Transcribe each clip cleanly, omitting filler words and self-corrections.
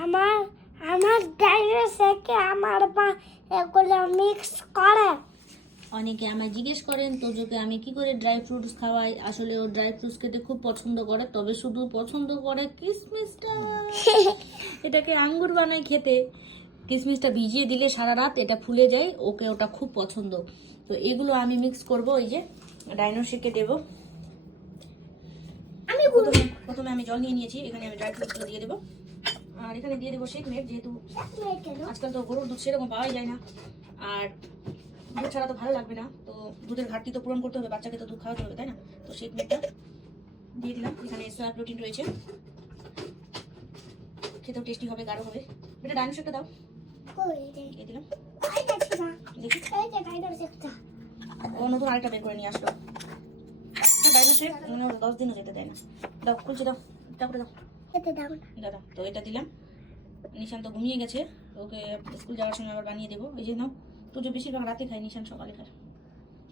আমার আমার ড্রাইভার থেকে আমার মা এগুলো মিক্স করে। অনেকে আমায় জিজ্ঞেস করেন তোজোকে আমি কি করে ড্রাই ফ্রুটস খাওয়াই। আসলে ও ড্রাই ফ্রুটস খেতে খুব পছন্দ করে, তবে শুধু পছন্দ করে কিশমিশটা। এটাকে আঙ্গুর বানাই খেতে। কিশমিশটা ভিজিয়ে দিলে সারা রাত এটা ফুলে যায়, ওকে ওটা খুব পছন্দ। তো এগুলো আমি মিক্স করব, এই যে ডাইনো শেকে দেবো। আমি প্রথমে আমি জল নিয়ে নিয়েছি, এখানে আমি ড্রাই ফ্রুটসগুলো দিয়ে দেবো। আর এখানে দিয়ে দেবো শেক মেড, যেহেতু আজকাল তো গরুর দুধ সেরকম পাওয়াই যায় না, আর দুধ ছাড়া তো ভালো লাগবে না। তো দুধের ঘাটতি তো পূরণ করতে হবে, বাচ্চাকে তো দুধ খাওয়াতে হবে, তাই না? তো শেক মেডটা দিয়ে দিলাম। এখানে সোয়া প্রোটিন রয়েছে, খেতেও টেস্টি হবে, গাঢ় হবে। এটা ডাইনো শেকটা দাও, দিয়ে দিলাম। দেখি ও নতুন আরেকটা বের করে নিয়ে আসলো। একটা ডাইনো শেক 10 দিনও যেতে দেয় না। দাও, খুলছি, দাও, এটা করে দাও দাদা। তো এটা দিলাম। নিশান তো ঘুমিয়ে গেছে, ওকে স্কুল যাওয়ার সময় আবার বানিয়ে দেবো। এই যে নাও, তো যে বেশিরভাগ রাতে খাই, নিশান সকালে খায়।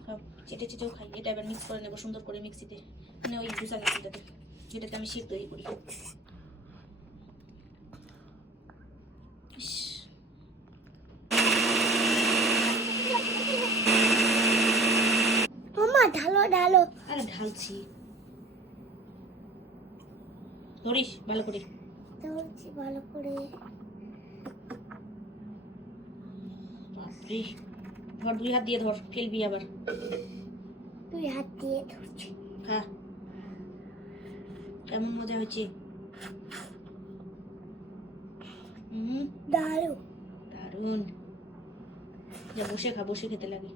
খাও, চেটে চেটেও খাই। এটা এবার মিক্স করে নেবো সুন্দর করে মিক্সিতে, মানে ওই জুসার মিক্সিটাতে, যেটাতে আমি শেক তৈরি করি। মামা ঢালো ঢালো। আরে ঢালছি, ধরিস ভালো করে। ধরছি ভালো করে। বাপরে, ধর, 2 হাত দিয়ে ধর, ফেলবি আবার। 2 হাত দিয়ে ধরছি। হ্যাঁ, কেমন মজা হয়েছে? দারুণ। দারুণ। যা বসে খা, বসে খেতে লাগে।